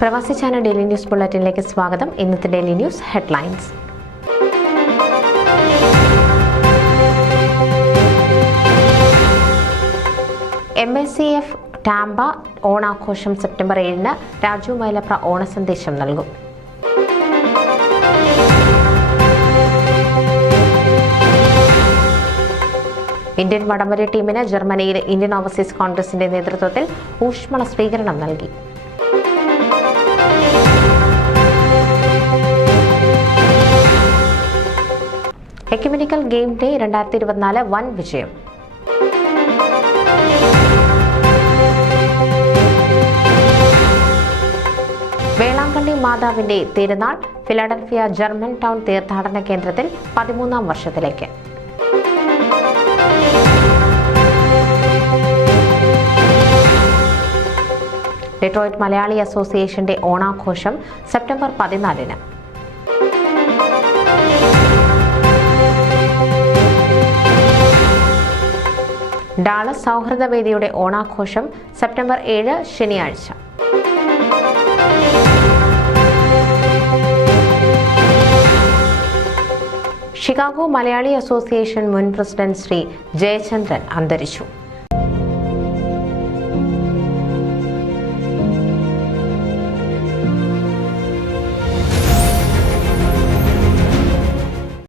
പ്രവാസി channel daily news ബുള്ളറ്റിനിലേക്ക് സ്വാഗതം. ഇന്നത്തെ daily news headlines. MSCF Tampa ഓണാഘോഷം സെപ്റ്റംബർ 7-ന് രാജു മൈലപ്ര ഓണസന്ദേശം നൽകും. ഇന്ത്യൻ വടംവലി ടീമിന് ജർമ്മനിയിലെ ഇന്ത്യൻ ഓവർസീസ് കോൺഗ്രസിന്റെ നേതൃത്വത്തിൽ ഊഷ്മള സ്വീകരണം നൽകി. എക്യുമെനിക്കൽ ഗെയിം ഡേ 2024 വൻ വിജയം. വേളാങ്കണ്ണി മാതാവിന്റെ തിരുനാൾ ഫിലാഡൽഫിയ ജർമ്മൻ ടൗൺ തീർത്ഥാടന കേന്ദ്രത്തിൽ 13ാം വർഷത്തിലേക്ക്. ഡെട്രോയിറ്റ് മലയാളി അസോസിയേഷന്റെ ഓണാഘോഷം സെപ്റ്റംബർ 14-ന്. ഡാളസ് സൗഹൃദവേദിയുടെ ഓണാഘോഷം സെപ്റ്റംബർ 7 ശനിയാഴ്ച. ഷിക്കാഗോ മലയാളി അസോസിയേഷൻ മുൻ പ്രസിഡന്റ് ശ്രീ ജയചന്ദ്രൻ അന്തരിച്ചു.